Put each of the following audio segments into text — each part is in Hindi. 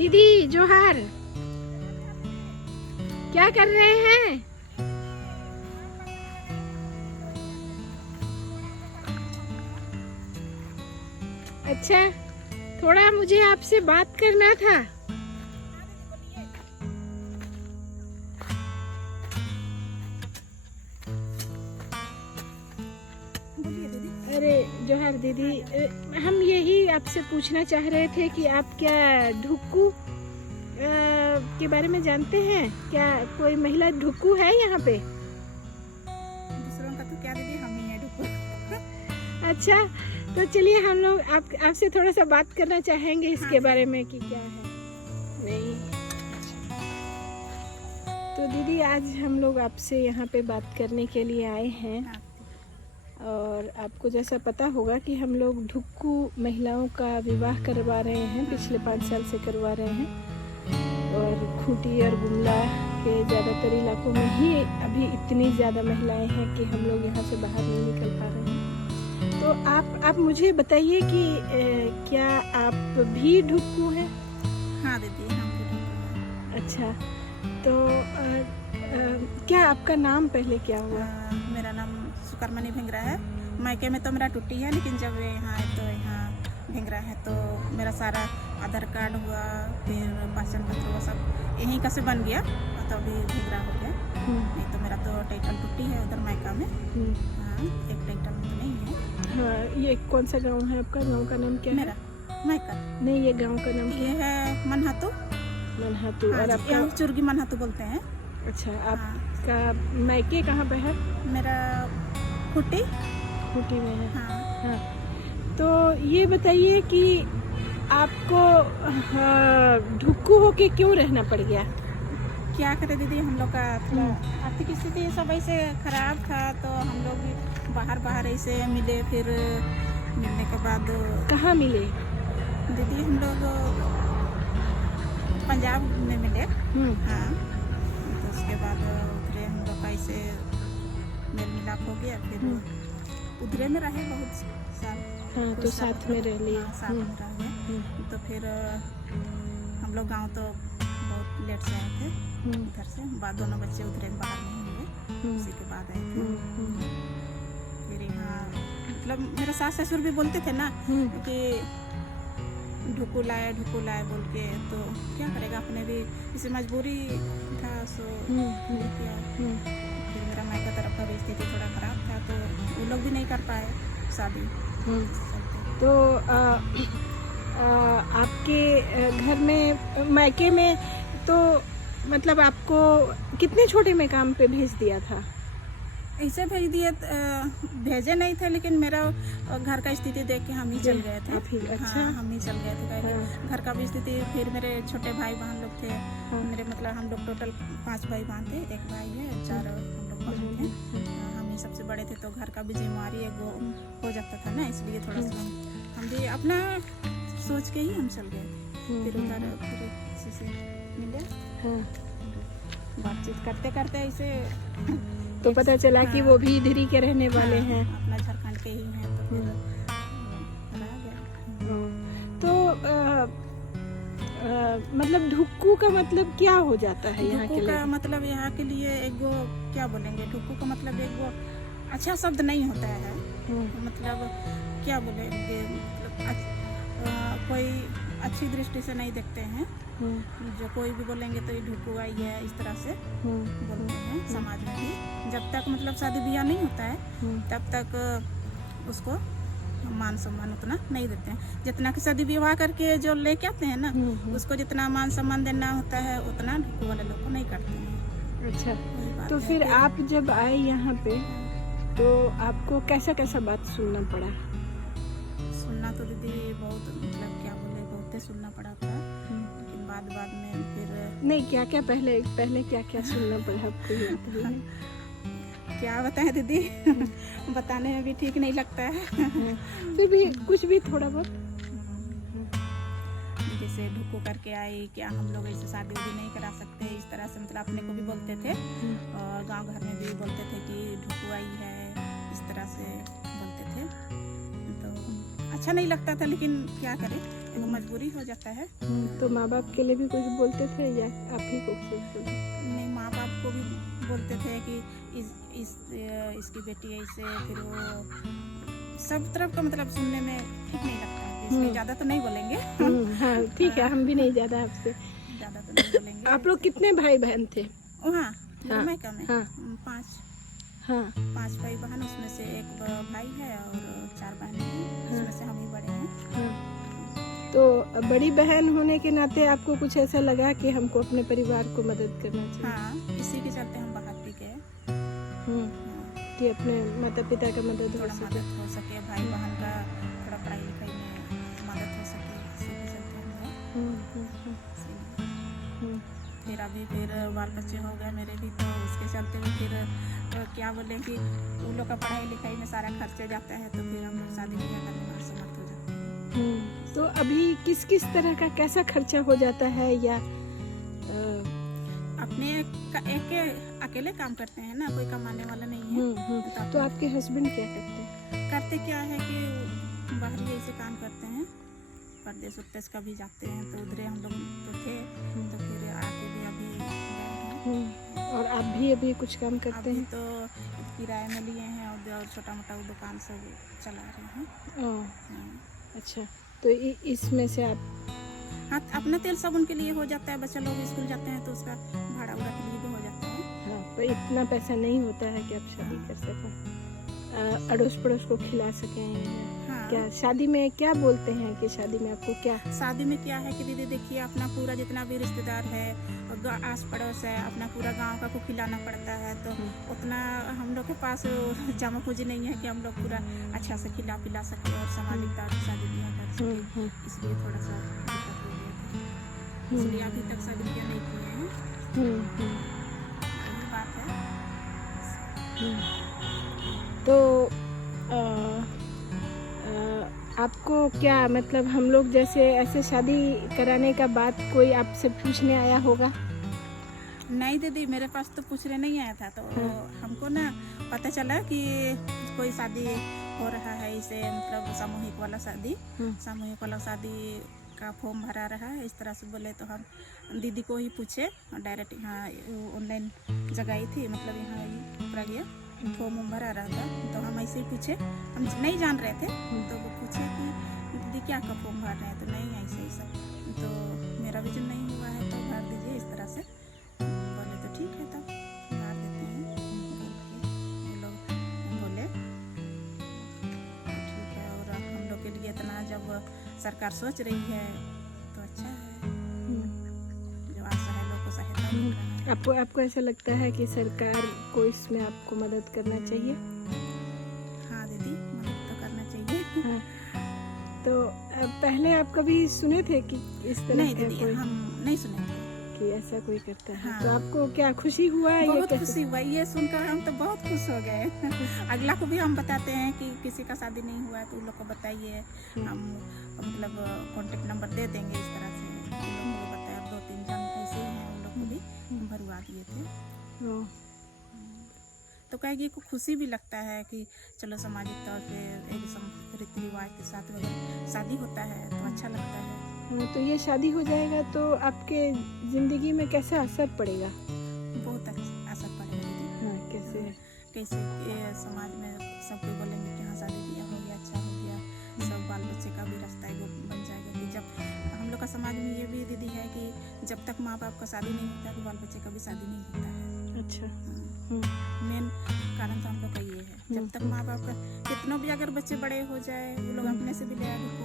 दीदी जोहार, क्या कर रहे हैं? अच्छा, थोड़ा मुझे आपसे बात करना था। अरे जोहार दीदी, हम यही आपसे पूछना चाह रहे थे कि आप क्या ढुक्कू के बारे में जानते हैं? क्या कोई महिला ढुक्कू है यहाँ पे? दूसरों का तो क्या दीदी, हम ही है ढुक्कू। अच्छा, तो चलिए हम लोग आपसे थोड़ा सा बात करना चाहेंगे इसके हाँ। बारे में कि क्या है। नहीं, तो दीदी आज हम लोग आपसे यहाँ पे बात करने के लिए आए हैं। हाँ। और आपको जैसा पता होगा कि हम लोग ढुक्कू महिलाओं का विवाह करवा रहे हैं, पिछले 5 साल से करवा रहे हैं। और खूंटी और गुमला के ज़्यादातर इलाकों में ही अभी इतनी ज़्यादा महिलाएं हैं कि हम लोग यहाँ से बाहर नहीं निकल पा रहे हैं। तो आप मुझे बताइए कि क्या आप भी ढुक्कू हैं? हाँ दीदी, हम भी ढुक्कू हैं। अच्छा, तो क्या आपका नाम पहले क्या हुआ? मेरा नाम सुकरमणि भिंगरा है। मायके में तो मेरा टुट्टी है, लेकिन जब यहाँ आए तो यहाँ भिंगरा है। तो मेरा सारा आधार कार्ड हुआ, फिर पहचान पत्र हुआ, सब यहीं का से बन गया, तो अभी भिंगरा हो गया। नहीं तो मेरा तो टाइटल टुट्टी है उधर मायका में। हाँ, एक टाइटल में तो नहीं है। हाँ, ये कौन सा गांव है आपका? गांव का नाम क्या है? मेरा मायका नहीं, ये गांव का नाम क्या ये है मनहातू। मनहातू। और आपका? यहाँ चुर्गी मनहातू बोलते हैं। अच्छा, आपका मायके कहाँ पे है? मेरा खूंटी खूंटी में है। हाँ। हाँ, तो ये बताइए कि आपको ढुक्कू होके क्यों रहना पड़ गया? क्या करे दीदी, हम लोग का थोड़ा आर्थिक स्थिति सब ऐसे खराब था, तो हम लोग भी बाहर ऐसे मिले। फिर मिलने के बाद कहाँ मिले? दीदी हम लोग पंजाब में मिले। हाँ, तो उसके बाद उधरे हम लोग का ऐसे मेल मिलाप हो गया। फिर उधरे में रहे बहुत साल। हाँ, तो साथ में रह लिए। हाँ, साथ में रह गए। तो फिर हम लोग गांव तो बहुत लेट से आए थे उधर से। बाद दोनों बच्चे उधरे में बाहर नहीं हुए, उसी के बाद आए थे। फिर यहाँ मतलब मेरे सास ससुर भी बोलते थे ना कि ढुक्कू लाए बोल के, तो क्या करेगा, अपने भी इसे मजबूरी था, सो किया। फिर मेरा मायका तरफ का भी स्थिति थोड़ा खराब था, तो वो लोग भी नहीं कर पाए शादी। तो आपके घर में मायके में तो मतलब आपको कितने छोटे में काम पे भेज दिया था? ऐसे भेज दिए, भेजे नहीं थे, लेकिन मेरा घर का स्थिति देख के हम ही चल गए थे। अच्छा। हाँ, हम ही चल गए थे। घर का भी स्थिति, फिर मेरे छोटे भाई बहन लोग थे। मेरे मतलब हम लोग टोटल 5 भाई बहन थे, एक भाई है, 4 हम लोग बहन थे। हम ही सबसे बड़े थे, तो घर का भी जिम्मेवारी एगो हो जाता था ना, इसलिए थोड़ा सा हम भी अपना सोच के ही हम चल गए। फिर उधर फिर किसी से मिले, बातचीत करते करते ऐसे तो पता चला कि वो भी इधर ही के रहने वाले हैं। अपना झारखंड के ही हैं, तो फिर रह गया। तो मतलब ढुक्कू का मतलब क्या हो जाता है यहाँ के लिए? ढुक्कू का मतलब यहाँ के लिए एगो क्या बोलेंगे, ढुक्कू का मतलब एगो अच्छा शब्द नहीं होता है। मतलब क्या बोलेंगे, मतलब कोई अच्छी दृष्टि से नहीं देखते हैं। जो कोई भी बोलेंगे तो ये ढुक्कू आई है, इस तरह से बोलते हैं समाज में भी। जब तक मतलब शादी ब्याह नहीं होता है तब तक उसको मान सम्मान उतना नहीं देते हैं। जितना कि शादी विवाह करके जो लेके आते हैं ना, उसको जितना मान सम्मान देना होता है उतना ढुक्कू वाले लोग को नहीं करते हैं। अच्छा, तो फिर आप जब आए यहाँ पे तो आपको कैसा कैसा बात सुनना पड़ा? सुनना तो दीदी बहुत, मतलब क्या बोले, बहुत सुनना पड़ा था। लेकिन बाद में फिर नहीं, क्या क्या पहले क्या क्या सुनना पड़ा आपको? क्या बताएं दीदी, बताने में भी ठीक नहीं लगता है। फिर भी कुछ भी थोड़ा बहुत। जैसे ढुक्कू करके आई, क्या हम लोग ऐसे शादी भी नहीं करा सकते, इस तरह से मतलब अपने को भी बोलते थे, और गांव घर में भी बोलते थे कि ढुक्कू आई है, इस तरह से बोलते थे। तो अच्छा नहीं लगता था, लेकिन क्या करें। एगो मजबूरी हो जाता है। तो माँ बाप के लिए भी कुछ बोलते थे या आप ही को कुछ बोलते? नहीं, माँ बाप को भी बोलते थे कि इसकी बेटी ऐसे, फिर वो सब तरफ का मतलब सुनने में ठीक नहीं लगता है। इसलिए ज़्यादा तो नहीं बोलेंगे। हाँ ठीक है, हम भी नहीं ज़्यादा आपसे ज़्यादा तो नहीं बोलेंगे। आप लोग कितने भाई बहन थे? वहाँ हाँ, मैं कम है, हाँ, 5 भाई बहन, उसमें से एक भाई है और 4 बहनें हैं, उसमें से हम ही बड़े हैं। हाँ। तो बड़ी बहन होने के नाते आपको कुछ ऐसा लगा कि हमको अपने परिवार को मदद करना चाहिए? हाँ, इसी के चलते हम बाहर भी गए कि अपने माता पिता का मदद हो थोड़ा सके। मदद हो सके, भाई बहन का थोड़ा पढ़ाई लिखाई में मदद हो सके, इसी के चलते हम गए। इसीलिए। फिर अभी बाल बच्चे हो गए मेरे भी, तो उसके चलते हुए फिर क्या बोले कि उन लोग का पढ़ाई लिखाई में सारा खर्च हो जाता है, तो फिर हम लोग शादी ब्याह करने में असमर्थ हो जाते हैं। तो अभी किस किस तरह का कैसा खर्चा हो जाता है? या अपने एक अकेले काम करते हैं ना, कोई कमाने वाला नहीं है। तो आपके हस्बैंड क्या करते हैं? करते क्या है कि बाहरी ऐसे काम करते हैं, परदेश उर्देश कभी जाते हैं, तो उधर हम लोग तो थे, तो फिर आके भी अभी गए हैं। और आप भी अभी कुछ काम करते हैं? तो किराए में लिए हैं और छोटा मोटा दुकान सब चला रहे हैं। अच्छा, तो इसमें से आप? हाँ, अपना तेल साबुन के लिए हो जाता है, बच्चा लोग स्कूल जाते हैं तो उसका भाड़ा उड़ा के लिए भी हो जाता है। हाँ, तो इतना पैसा नहीं होता है कि आप शादी कर सकें, अड़ोस पड़ोस को खिला सकें। हाँ। क्या शादी में क्या बोलते हैं कि शादी में आपको क्या? शादी में क्या है कि दीदी देखिए, अपना पूरा जितना भी रिश्तेदार है और आस पड़ोस है, अपना पूरा गांव का को खिलाना पड़ता है, तो उतना हम लोग के पास जमा पूंजी नहीं है कि हम लोग पूरा अच्छा से खिला पिला सके और सामाजिकता की शादी ब्याह कर सके। इसलिए थोड़ा सा दिक्कत हो गया था, इसलिए अभी तक शादी ब्याह नहीं किए हैं। यही बात है। तो आपको क्या मतलब हम लोग जैसे ऐसे शादी कराने का बात कोई आपसे पूछने आया होगा? नहीं दीदी, मेरे पास तो पूछने नहीं आया था, तो हमको ना पता चला कि कोई शादी हो रहा है, इसे मतलब सामूहिक वाला शादी का फॉर्म भरा रहा है, इस तरह से बोले। तो हम दीदी को ही पूछे डायरेक्ट, यहाँ ऑनलाइन जगह थी, मतलब यहाँ प्रज्ञा फॉर्म भरा रहा था, तो हम ऐसे ही पूछे, हम नहीं जान रहे थे, तो वो पूछे कि दीदी क्या का फॉर्म भर रहे हैं, तो नहीं ऐसे ही सब, तो मेरा विजन नहीं हुआ है तो भर दीजिए इस तरह से। बोले तो ठीक है, तब भर देते हैं। वो लोग बोले ठीक है, और हम लोग के लिए इतना जब सरकार सोच रही है तो अच्छा है, जो असहाय को सहायता मिल रहा है। आपको ऐसा लगता है कि सरकार को इसमें आपको मदद करना चाहिए? हाँ दीदी, मदद तो करना चाहिए। हाँ। तो पहले आप कभी सुने थे कि इस तरह? नहीं दीदी, हम नहीं सुने थे कि ऐसा कोई करता है। हाँ। तो आपको क्या खुशी हुआ? बहुत खुशी हुआ, ये सुनकर हम तो बहुत खुश हो गए। अगला को भी हम बताते हैं कि किसी का शादी नहीं हुआ है तो उन लोग को बताइए, हम मतलब कांटेक्ट नंबर दे देंगे, इस तरह से उन लोगों को बताया। 2-3 जन ऐसे हैं, उन लोग को भी भरवा दिए थे। तो कहेगी को खुशी भी लगता है कि चलो सामाजिक तौर पे एक रीति रिवाज के साथ अगर शादी होता है तो अच्छा लगता है। तो ये शादी हो जाएगा तो आपके ज़िंदगी में कैसा असर पड़ेगा? बहुत असर पड़ेगा दीदी। हाँ, कैसे ये समाज में सब कोई बोलेंगे कि हाँ शादी ब्याह हो गया, अच्छा हो गया, सब बाल बच्चे का भी रास्ता वो बन जाएगा। कि जब हम लोग का समाज में ये भी दीदी है कि जब तक माँ बाप का शादी नहीं होता तो बाल बच्चे का भी शादी नहीं होता है। अच्छा। मेन कारण तो हम लोग का ये है, जब तक माँ बाप का कितना भी अगर बच्चे बड़े हो जाए, वो लोग अपने से भी ले आए को,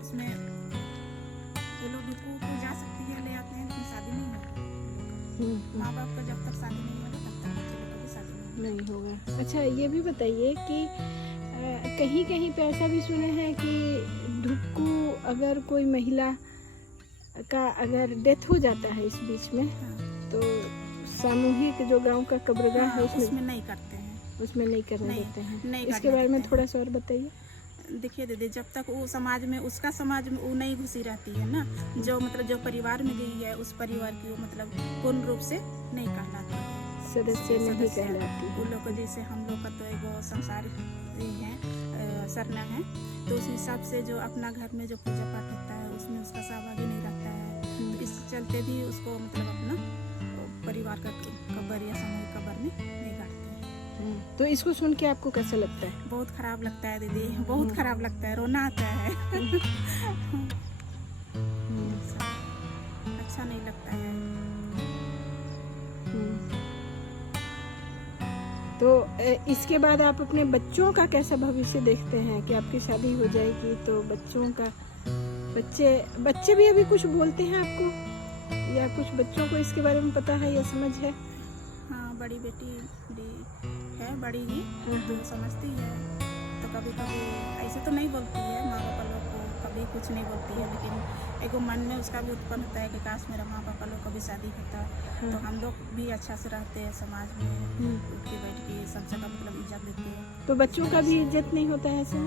उसमें ये लोग को जा सकती है, ले आते हैं, लेकिन शादी नहीं होती। माँ बाप का जब तक शादी नहीं होगा तब तक बच्चे लोग का भी शादी नहीं होगा। अच्छा, ये भी बताइए कि कहीं कहीं पे ऐसा भी सुने हैं कि ढुक्कू अगर कोई महिला का अगर डेथ हो जाता है इस बीच में, तो सामूहिक जो गांव का कब्रगाह है उसमें नहीं करते हैं, उसमें नहीं करने देते हैं। नहीं इसके बारे में थोड़ा सा और बताइए। देखिए दीदी, जब तक वो समाज में उसका समाज में वो नहीं घुसी रहती है ना, जो मतलब जो परिवार में गई है उस परिवार की वो मतलब पूर्ण रूप से नहीं कहलाती, सदस्य नहीं कहलाती। उन लोग को जैसे हम लोग का तो एगो संसार ही है, सरना है, तो उस हिसाब से जो अपना घर में जो पूजा पाठ होता है उस उसमें उसका सहभागी नहीं रहता है, तो इस चलते भी उसको मतलब अपना परिवार का कब्र या सामूहिक कब्र में नहीं गाड़ते हैं। तो इसको सुन के आपको कैसा लगता है? बहुत खराब लगता है दीदी, बहुत खराब लगता है, रोना आता है। अच्छा नहीं लगता है। तो इसके बाद आप अपने बच्चों का कैसा भविष्य देखते हैं कि आपकी शादी हो जाएगी तो बच्चों का, बच्चे भी अभी कुछ बोलते हैं आपको, या कुछ बच्चों को इसके बारे में पता है या समझ है? हाँ, बड़ी बेटी भी है, बड़ी ही तो समझती है, तो कभी कभी ऐसे तो नहीं बोलती है माँ पापा लोग को, कभी कुछ नहीं बोलती है, लेकिन एक मन में उसका भी उत्पन्न होता है कि काश मेरा माँ पापा लोग का भी शादी होता, तो हम लोग भी अच्छा से रहते हैं समाज में, उठ के बैठ के सब जगह मतलब इज्जत देते हैं। तो बच्चों का भी इज्जत नहीं होता है ऐसे?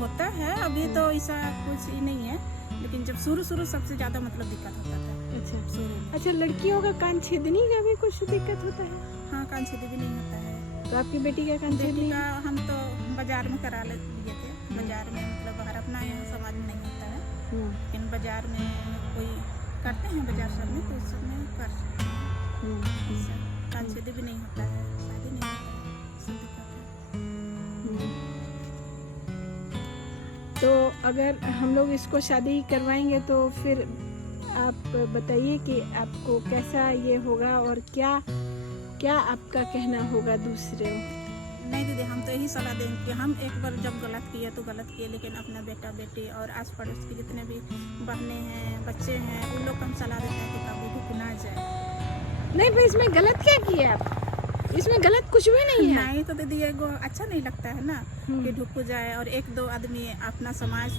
होता है, अभी तो ऐसा कुछ ही नहीं है, लेकिन जब शुरू सबसे ज़्यादा मतलब दिक्कत होता था। अच्छा शुरू में। अच्छा, लड़कियों का कान छेदनी का भी कुछ दिक्कत होता है? हाँ, कान छेदी भी नहीं होता है। तो आपकी बेटी का कान बेटी छेदनी? का हम तो बाजार में करा लिए थे, बाजार में मतलब बाहर अपना यहाँ समाज में नहीं होता है, लेकिन बाजार में कोई करते हैं बाजार सब में, तो उस सब में कर सकते हैं। कान छेदी भी नहीं होता है, शादी नहीं होता है, सब दिक्कत है। तो अगर हम लोग इसको शादी करवाएंगे तो फिर आप बताइए कि आपको कैसा ये होगा और क्या क्या आपका कहना होगा दूसरे? नहीं दीदी, हम तो यही सलाह देंगे कि हम एक बार जब गलत किए तो गलत किए, लेकिन अपना बेटा बेटी और आस पड़ोस के जितने भी बहनें हैं, बच्चे हैं, उन लोग को हम सलाह देते हैं कि कभी भी गुनाह जाए। नहीं भाई, इसमें गलत क्या किया आप? इसमें गलत कुछ भी नहीं है। नहीं तो दीदी, एगो अच्छा नहीं लगता है ना कि ढुक जाए और एक दो आदमी अपना समाज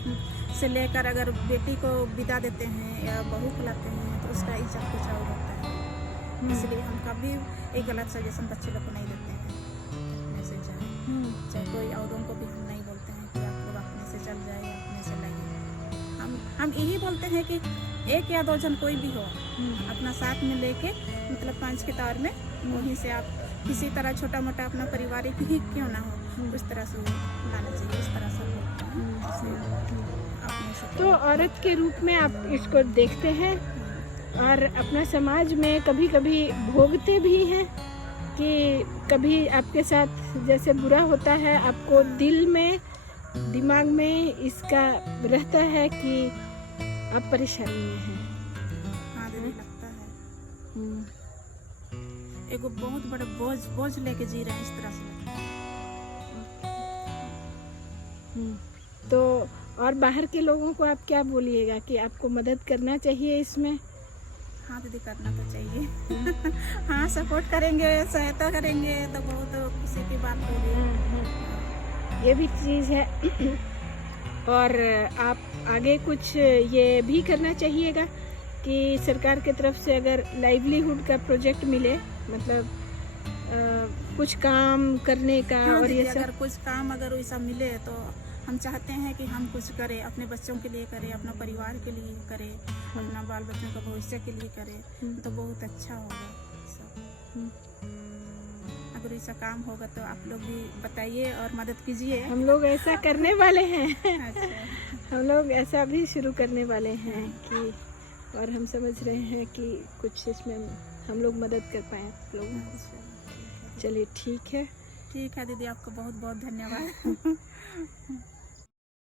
से लेकर अगर बेटी को विदा देते हैं या बहू खिलाते हैं तो उसका इज्जत कुछ और होता है। इसलिए हम कभी एक गलत सजेशन बच्चे लोग को नहीं देते हैं अपने से जाए, चाहे कोई औरों को भी हम नहीं बोलते हैं कि आप लोग अपने से चल जाए या अपने से लाइए। हम यही बोलते हैं कि एक या दो जन कोई भी हो अपना साथ में लेके मतलब पांच के तार में वहीं से आप किसी तरह छोटा मोटा अपना पारिवारिक ही क्यों ना हो उस तरह से लाना चाहिए, उस तरह से अपने से। तो औरत के रूप में आप इसको देखते हैं और अपना समाज में कभी कभी भोगते भी हैं कि कभी आपके साथ जैसे बुरा होता है, आपको दिल में दिमाग में इसका रहता है कि आप परेशानी में हैं। हाँ दीदी, लगता है एगो बहुत बड़ा बोझ लेके जी रहे हैं, इस तरह से लगता है। तो और बाहर के लोगों को आप क्या बोलिएगा कि आपको मदद करना चाहिए इसमें? हाँ दीदी, करना तो चाहिए। हाँ, सपोर्ट करेंगे, सहायता करेंगे तो बहुत खुशी की बात होगी। ये भी चीज़ है। और आप आगे कुछ ये भी करना चाहिएगा कि सरकार की तरफ से अगर लाइवलीहुड का प्रोजेक्ट मिले, मतलब कुछ काम करने का। हाँ, और ये सब अगर कुछ काम अगर वैसा मिले तो हम चाहते हैं कि हम कुछ करें, अपने बच्चों के लिए करें, अपना परिवार के लिए करें, अपना बाल बच्चों का भविष्य के लिए करें, तो बहुत अच्छा होगा सब। अगर ऐसा काम होगा तो आप लोग भी बताइए और मदद कीजिए। हम लोग ऐसा करने वाले हैं। अच्छा। हम लोग ऐसा भी शुरू करने वाले हैं कि, और हम समझ रहे हैं कि कुछ इसमें हम लोग मदद कर पाएँ आप लोग। चलिए ठीक है दीदी, आपको बहुत बहुत धन्यवाद।